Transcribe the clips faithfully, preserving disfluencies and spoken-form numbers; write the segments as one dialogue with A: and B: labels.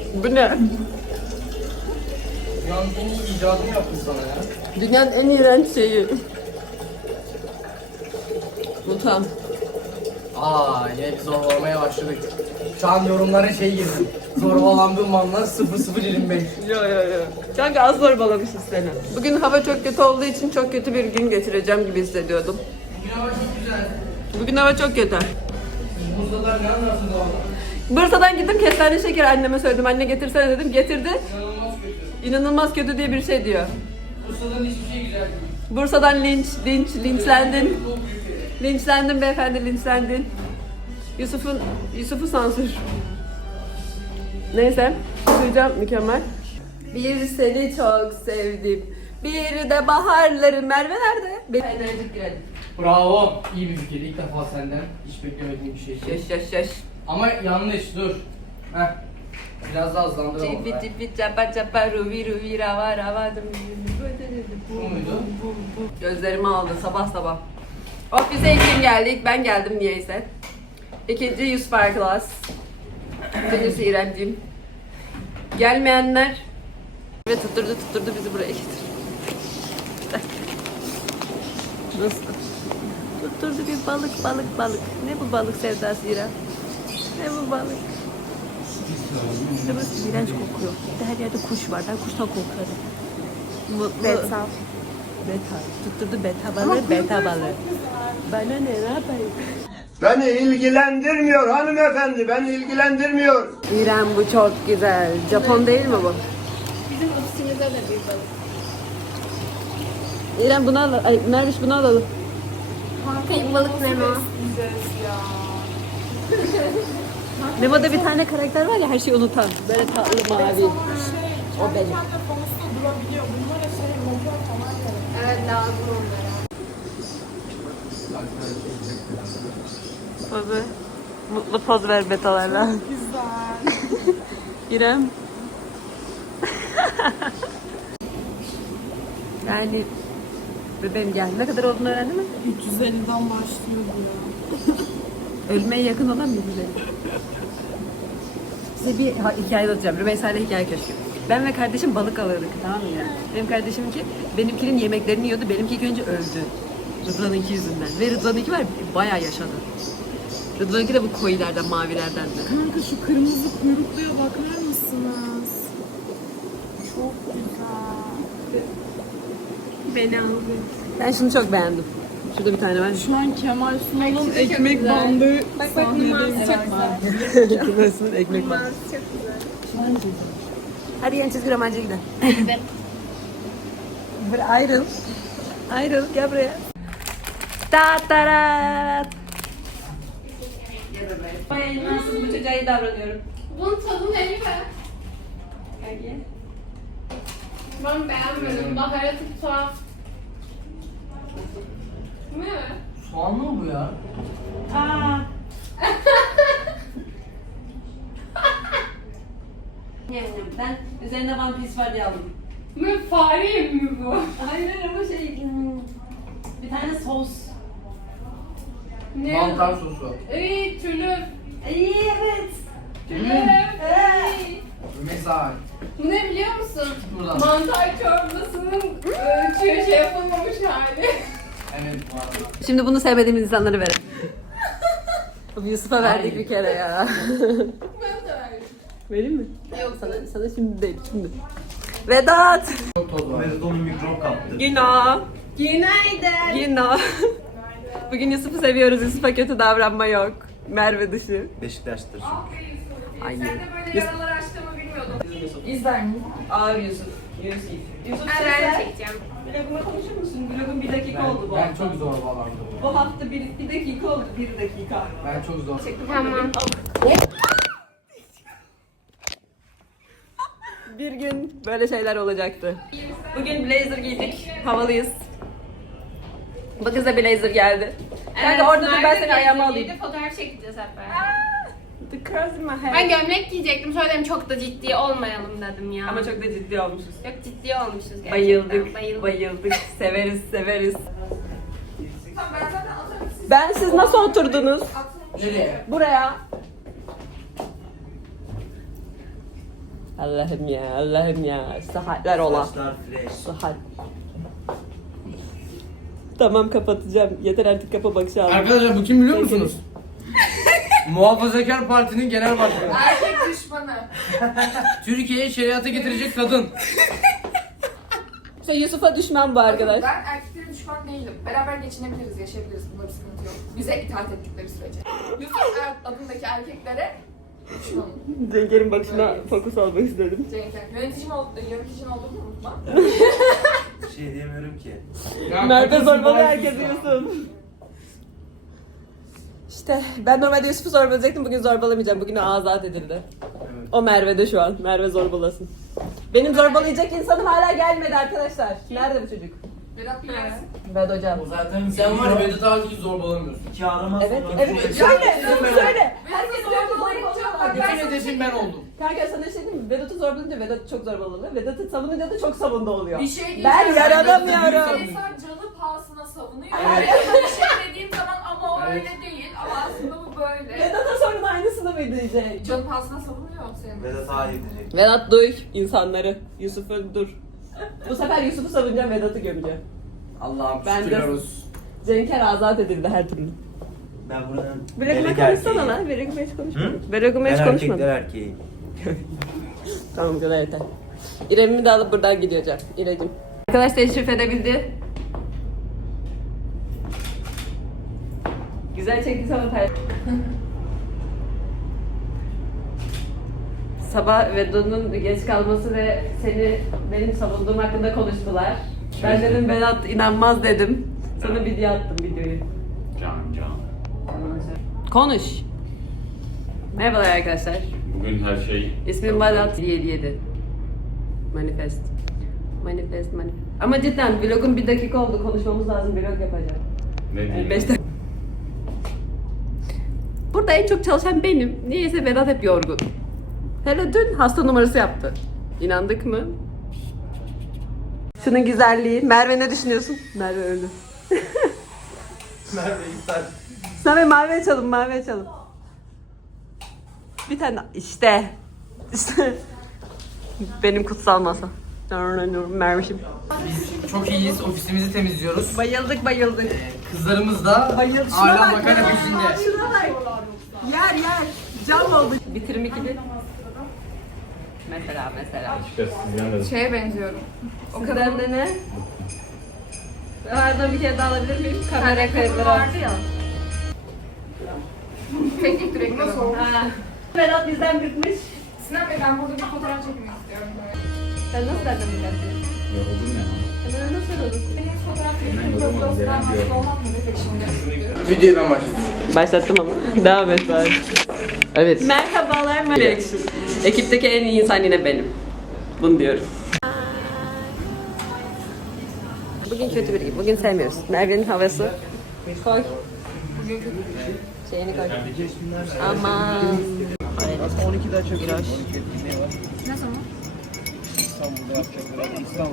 A: Bu ne?
B: Dünyanın en iyi icadını yaptım sana ya.
A: Dünyanın en iğrenç şeyi. Utan.
B: Aa, yine bir zorbalamaya başladık. Şu an yorumlara şey girdim. Zorbalandığım anlar sıfır sıfır yirmi beş.
A: Yo yo yo. Kanka az zorbalamışız seni. Bugün hava çok kötü olduğu için çok kötü bir gün geçireceğim gibi hissediyordum.
B: Bugün hava çok güzel.
A: Bugün hava çok kötü.
B: Bursa'dan ne anlarsın doğada?
A: Bursa'dan gittim kestane şeker anneme söyledim. Anne getirsene dedim. Getirdi.
B: İnanılmaz kötü.
A: İnanılmaz kötü diye bir şey diyor.
B: Bursa'dan hiçbir şey güzel değil.
A: Bursa'dan linç, linç, linçlendin.
B: Çok büyük bir yer.
A: Linçlendin beyefendi, linçlendin. Yusuf'un, Yusuf'u sansür. Neyse, duyacağım mükemmel. Bir seni çok sevdim. Bir de baharları. Merve nerede? Bir enerjik girelim.
B: Bravo. İyi bir fikir. İlk defa senden hiç beklemediğim bir şey.
A: Şaş şaş şaş.
B: Ama yanlış. Dur. Heh. Biraz daha hızlandıralım.
A: Cipi cipi çapa çapa ruvi ruvi rava rava.
B: Bu muydu?
A: Gözlerimi aldı sabah sabah. Ofise ilk kim geldi? İlk ben geldim niyeyse. İkinci Yusuf Arklas. Üçüncüsü İremciğim. Gelmeyenler ve tutturdu tutturdu bizi buraya getirdi. Nasıl? Tutturdu bir balık balık balık. Ne bu balık sevdası İrem? Ne bu balık? Burası iğrenç kokuyor. Bir de her yerde kuş var. Ben kuştan korkarım. Mutlu.
C: Beta.
A: Beta. Tutturdu beta balığı, beta balığı. Bana ne, ne yapayım?
D: Beni ilgilendirmiyor hanımefendi, beni ilgilendirmiyor.
A: İrem bu çok güzel. Japon değil mi bu?
C: Bizim ofisimizde de bir balık.
A: İrem bunu al. Ay, Merviş bunu alalım.
C: Kayıp balık Nemo.
A: Nemo'da bir tane karakter var ya her şeyi unutan. Böyle tatlı mavi. O benim.
C: Evet lazım onlara.
A: Pozu. Mutlu poz ver betalarla.
C: Güzel.
A: İrem. Yani bebeğim gel. Ne kadar olduğunu öğrendin mi?
C: üç yüz elliden başlıyor diyor.
A: Ölmeye yakın olan mı güzel? Size bir ha- hikaye anlatacağım. Rümeysa ile hikaye köşkü. Ben ve kardeşim balık alırdık, tamam mı ya? Benim kardeşimki, benimkinin yemeklerini yiyordu. Benimki ilk önce öldü. Rıdvan'ınki yüzünden. Ve Rıdvan'ınki var, bayağı yaşadı. Rıdvan'ınki de bu koyilerden, mavilerden de.
C: Kanka şu kırmızı kuyrukluya bakar mısınız? Çok güzel.
A: Beni aldı. Ben şunu çok beğendim. Şurada bir tane var.
C: Şu an Kemal Sunal'ın ekmek bandı sahnedeyim.
A: Kümesinin ekmek var. Hadi yan çizgi romancıya gidelim.
C: Gidelim.
A: Buraya ayrıl. Ayrıl, gel buraya. Tatarat. Gel bebeğim. Bayağı nasıl bu çocuğa iyi davranıyorum.
E: Bunun tadı ne mi?
A: Gel gel.
E: Ben beğenmedim. Baharatı tuhaf. Ne?
B: Soğanlı mı bu ya?
A: Aa. Yem yem. Ben üzerinde One Piece var diye aldım.
E: Ne fare mi bu?
A: Hayır ama şey hmm, bir tane sos.
E: Ne?
B: Mantar sosu.
E: Ey tülüp.
A: İyi evet.
B: Değil mi?
E: Ey.
B: Mesela.
E: Bu ne biliyor musun?
B: Buradan.
E: Mantar çorbasının e, şey şey yapılmamış hali.
B: Evet bu arada.
A: Şimdi bunu sevmediğimiz insanlara verelim. Yusuf'a verdik bir kere ya.
E: Ben de öyle.
A: Vereyim mi? Yok sana, sana şimdi değil şimdi. Vedat!
B: Çok toz var.
D: Mezun mikrop kaptı.
A: Güno!
E: Günaydın.
A: Güno! Bugün Yusuf'u seviyoruz. Yusuf'a kötü davranma yok. Merve dışı.
D: Beşiktaş'tır.
A: Ay.
E: Sen de böyle
A: Yus-
E: yaralar açtığımı bilmiyordum.
A: İzler mi? Ağır Yusuf. Yusuf. Yusuf
E: Ben
A: sesler.
E: çekeceğim.
A: Vloguma konuşur musun? Vlogun bir dakika oldu bu
B: Ben
A: hafta.
B: çok zorbalandım.
A: Bu hafta bir, bir dakika oldu. Bir dakika.
B: Ben çok zor.
E: Tamam.
A: Bir gün böyle şeyler olacaktı. Bugün blazer giydik. Havalıyız. Bu kız da blazer geldi. Kanka orada dur ben seni ayağıma alayım.
E: Fotoğraf çekeceğiz hep beraber.
A: The curls in my head.
E: Ben gömlek giyecektim. Sonra dedim çok da ciddi olmayalım dedim ya.
A: Ama çok da ciddi olmuşuz.
E: Yok ciddi olmuşuz gerçekten.
A: Bayıldık,
E: Bayıldık.
A: bayıldık. Severiz, severiz. Ben siz nasıl oturdunuz?
B: Nereye?
A: Buraya. Allah'ım ya, Allah'ım ya. Sıhhatler ola.
D: Saçlar fresh.
A: Sıhhat. Tamam kapatacağım. Yeter artık kapa bakışı al.
B: Arkadaşlar bu kim biliyor musunuz? Muhafazakar Parti'nin genel başkanı.
E: Erkek düşmanı.
B: Türkiye'ye şeriatı getirecek kadın.
A: İşte Yusuf'a düşman bu arkadaş.
E: Ben erkeklere düşman değilim. Beraber geçinebiliriz, yaşayabiliriz. Bunda bir sıkıntı yok. Bize itaat ettikleri sürece. Yusuf Er adındaki erkeklere düşmanım.
A: Cenker'in bakışına fokus almak istedim.
E: Cenk, yöneticim ol, yöneticin olduğunu unutma.
D: Bir şey diyemiyorum ki.
B: Ya
A: Merve
B: kadın
A: zorbalı
B: siparişi
A: herkesi
B: ya.
A: Yusuf. İşte ben normalde Yusuf'u zorbalayacaktım. Bugün zorbalamayacağım. Bugün o azat edildi.
B: Evet.
A: O Merve'de şu an. Merve zorbalasın. Benim zorbalayacak insanım hala gelmedi arkadaşlar. Nerede bu çocuk?
E: Berat bir gelsin.
A: Vedat hocam.
D: O zaten
B: Sen var ya Vedat abi hiç zorbalamıyorsun.
D: İki arama
A: Evet,
D: sonra-
A: evet. Söyle, söyle. Herkes diyor ki
E: zorbalayınca
A: zorbalıyorlar.
E: bak
B: Bütün hedefim ben oldum.
A: Kanka sana şey diyeyim mi? Vedat'ı zorbalayınca Vedat çok zorbalanıyor. Vedat'ı savununca da çok savunda oluyor.
E: Bir şey diyeceğim.
A: Ben yaranamıyorum.
E: İnsan canı pahasına savunuyor. Evet. Bir şey dediğim zaman ama o öyle değil. Ama aslında bu böyle.
A: Vedat'a sorun aynısını mı diyecek?
E: Canı pahasına savunuyor senin.
D: Vedat hayır diyecek.
A: Vedat duy insanları. Yusuf'u dur. Bu sefer Yusuf'u savunacağım, Vedat'ı gömeceğim.
B: Allah'ım
A: Ben de-
B: şükürler olsun.
A: Cenker azat edildi her türlü.
D: Ben buranın
A: Bırakma
D: melek
A: konuşsana
D: erkeğiyim.
A: lan. Bırakma hiç konuşma.
D: Hı?
A: Bırakma
D: Ben
A: hiç
D: erkekler
A: konuşma.
D: erkeğim.
A: Tamam bu kadar yeter. İrem'imi de alıp buradan gideceğim. İrem'im. Arkadaş teşrif edebildi. Güzel çektiyse ama paylaş. Sabah Vedat'ın geç kalması ve seni benim savunduğum hakkında konuştular. Ben dedim Vedat inanmaz dedim. Sana video attım videoyu.
F: Can can.
A: Konuş. Merhabalar arkadaşlar.
F: Bugün her şey...
A: İsmim Vedat yedi yedi. Manifest. Manifest, manifest. Ama cidden vlogun bir dakika oldu. Konuşmamız lazım. Vlog yapacağım.
F: Ne
A: Yani
F: diyeyim?
A: beş dakika. Burada en çok çalışan benim. Niyeyse Vedat hep yorgun. Hele dün hasta numarası yaptı. İnandık mı? Şunun güzelliği. Merve ne düşünüyorsun? Merve öldü.
B: Merve iptal.
A: Sana Merve açalım, Merve açalım. Bir tane işte. İşte. Benim kutsal masa. Merve'şim.
B: Biz çok iyiyiz. Ofisimizi temizliyoruz.
A: Bayıldık bayıldık.
B: Ee, Kızlarımız da
A: Bayıldık.
B: hala makarna peşinde.
A: Şuna bak. Yer yer. Cam oldu. Bitirim ikili. Mesela mesela.
F: İşte sizden de...
E: Şeye benziyorum. O kadar
A: Sizden de ne? Pardon bir kere daha alabilir miyim? Kamera kayıtları
E: vardı ya. Teknik direktör. Nasıl oldu?
A: Ha. Vedat bizden bıkmış.
E: Sinan Bey ben burada bir fotoğraf çekmek istiyorum. Böyle.
A: Sen nasıl benden bıkarsın?
F: Yoruldum ya.
A: Hemen nasıl olur?
E: Benim fotoğraf
F: Hemen
E: çekmek
F: yoruldum,
E: çok
F: Zeren
E: daha
F: diyorum.
E: olmaz mı? Peki şimdi.
B: Videoyu ben başladım.
A: Başlattım ama. Devam et bari.
B: Evet.
A: Merhabalar Merve. Ekipteki en iyi insan yine benim. Bunu diyorum. Bugün kötü bir gün. Bugün sevmiyoruz. Merve'nin havası. Koy.
E: Bugün kötü bir şey.
A: Şeyini koy. Aman.
B: on ikide çok ilaç.
E: Ne zaman?
B: İstanbul'da yapacaklar. İstanbul.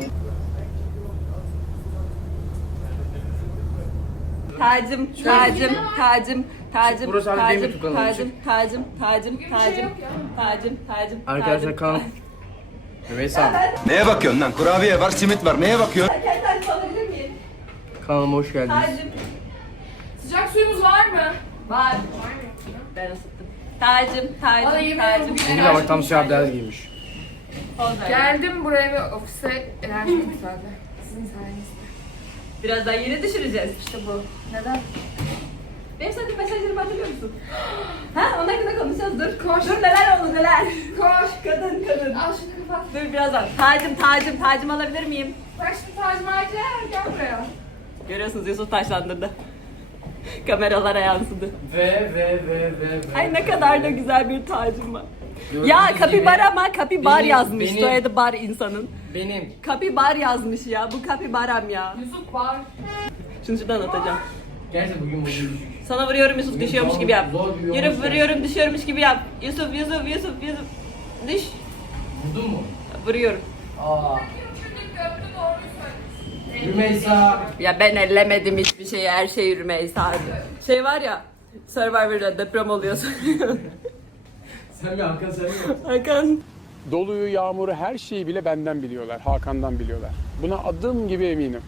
A: Tacım, tacım, tacım, tacım,
B: Burası abi benim
A: tacım,
B: YouTube kanalım.
A: tacım, tacım, tacım,
E: şey
A: tacım,
E: yok ya.
A: tacım, tacım,
B: Arkadaşlar
A: tacım,
B: kan.
A: tacım.
B: Rümeysa.
G: Neye bakıyorsun lan? Kurabiye var, simit var. Neye bakıyorsun?
A: Erken tacım alabilir miyim?
B: Kanalıma hoş geldiniz.
A: Tacım.
E: Sıcak suyumuz var mı?
A: Var. Ben ısıttım. Tacım,
E: Valla
A: tacım,
E: yemin
A: tacım.
E: ederim bugün
B: Bugün de bak tam
E: enerjim
B: siyah
E: yükseldi.
B: beyaz giymiş.
A: Oldu.
E: Geldim buraya ve ofise enerjim yükseldi. Sizin sayenizde.
A: Birazdan yine düşüreceğiz.
E: İşte bu. Neden?
A: Benim sana mesajlarımı hatırlıyor musun? Ha? Onun hakkında konuşacağız. Dur.
E: Koş.
A: Dur neler oldu neler.
E: Koş.
A: Kadın kadın.
E: Al şunu kapat.
A: Dur birazdan. Tacım, tacım, tacım alabilir miyim?
E: Bak şimdi Tac Mahal gel buraya.
A: Görüyorsunuz Yusuf taşlandırdı. Kameralara yansıdı.
B: Ve ve ve ve ve.
A: Ay ne kadar da güzel bir tacım var.
B: Gördüğünüz
A: Ya
B: gibi
A: kapibar ama kapibar
B: benim-
A: yazmış.
B: benim-
A: Soyadı bar insanın.
B: Benim.
A: Kapibar yazmış ya. Bu kapibaram ya.
E: Yusuf var.
A: Şunu şuradan atacağım.
B: Gerçekten bugün bugün.
A: Sana vuruyorum Yusuf
B: Bugün
A: düşüyormuş
B: zor-
A: gibi yap.
B: zor bir
A: Yürü
B: yoğunluk
A: vuruyorum düşüyormuş gibi yap. Yusuf Yusuf Yusuf Yusuf. Düş.
B: Vurdun mu?
A: Vuruyorum.
B: Aa.
E: Çocuk gördü doğru söylüyorsun.
B: Rümeysa.
A: Ya ben ellemedim hiçbir şeyi. Her şey yürümeyi sardı. Şey var ya. Survivor'da deprem oluyor.
B: Sen mi Hakan sen mi?
A: Hakan.
H: Doluyu, yağmuru, her şeyi bile benden biliyorlar. Hakan'dan biliyorlar. Buna adım gibi eminim.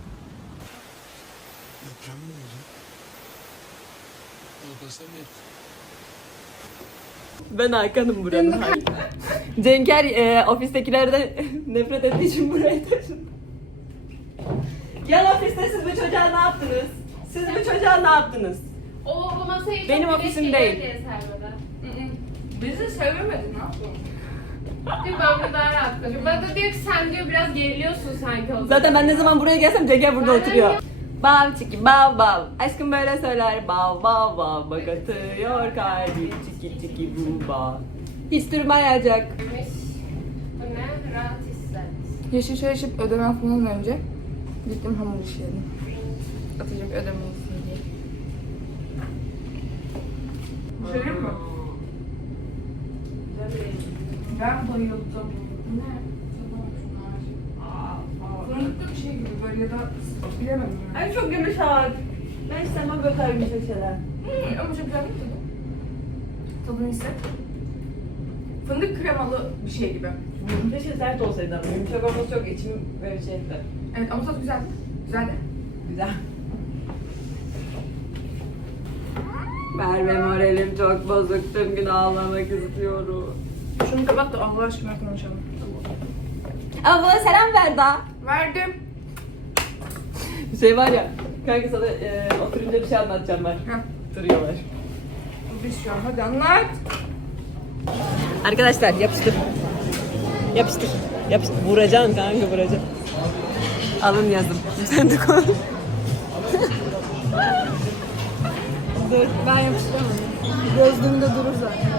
A: Ben Hakan'ım buranın. Cenker e, ofistekilerden nefret ettiği için buraya taşındı. Yan ofiste siz bu çocuğa ne yaptınız? Siz bu çocuğa ne yaptınız?
E: O bu masayı çok
A: Benim
E: güneş
A: ofisim
E: geliyor
A: değil.
E: diye sermedi. Bizi sevemedi, ne yapalım? Diyor ben burada daha rahat kalıyorum. Bana da diyor ki sen diyor biraz geriliyorsun sanki. O
A: Zaten ben ne zaman buraya gelsem Cenker burada
E: Aynen
A: oturuyor.
E: ya.
A: Bav çiki bav bav. Aşkım böyle söyler bav bav bav. Bak atıyor kalbim çiki çiki bu bav. Hiç durmayacak.
E: Bu ne? Rahat hisset.
C: Yeşil çay içip ödeme yapmadan önce gittim hamur işi yedim. Atacak ödeme olsun diye.
E: Söyleyeyim mi? Ben bayıldım. Bu ne? Fındıklı bir şey gibi böyle ya da bilemedim. Yani.
A: Ay çok yumuşak. Ben istemem böyle kadar yumuşak şeyler.
E: Hmm, ama çok güzel değil mi tadı? Tadını hisset. Fındık kremalı bir şey gibi.
A: Keşke sert olsaydı ama yumuşak olması çok içim böyle şeydi.
E: Evet ama tadı güzeldi. Güzeldi.
A: Güzel. Merve moralim çok bozuk. Tüm gün ağlamak istiyorum.
C: Şunu kapat da Allah aşkına konuşalım.
A: Ama bana selam ver daha.
E: Verdim.
A: Şey var ya, kanka sana e, oturunca bir şey anlatacağım ben.
E: Heh.
A: Duruyorlar.
E: Biz şu an hadi anlat.
A: Arkadaşlar yapıştır. Yapıştır. Yapıştır. Vuracaksın kanka vuracaksın. Alın yazdım. Sen de koy.
C: Dur ben yapıştıramam. Gözlüğümde durur zaten.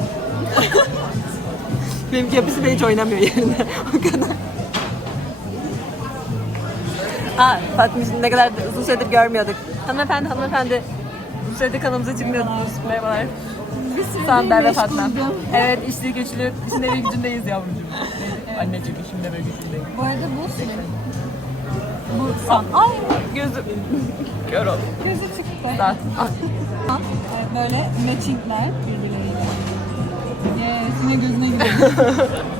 A: Benimki yapısı da hiç oynamıyor yerinde. O kadar. Aa, Fatma şimdi ne kadar uzun süredir görmüyorduk. Hanımefendi, hanımefendi. Uzun süredir kanalımıza çıkmıyordunuz. Merhabalar. Sander ve Fatma. Evet, işli güçlü. İşin evi gücündeyiz yavrucuğum. Anneciğim, işimde ve gücündeyim.
C: Bu arada bu senin.
A: Bu san. Ay, gözüm. Kör ol.
C: Gözü çıktı.
A: Saat.
C: Böyle matchingler birbirleriyle. Yes, yine gözüne gidiyor.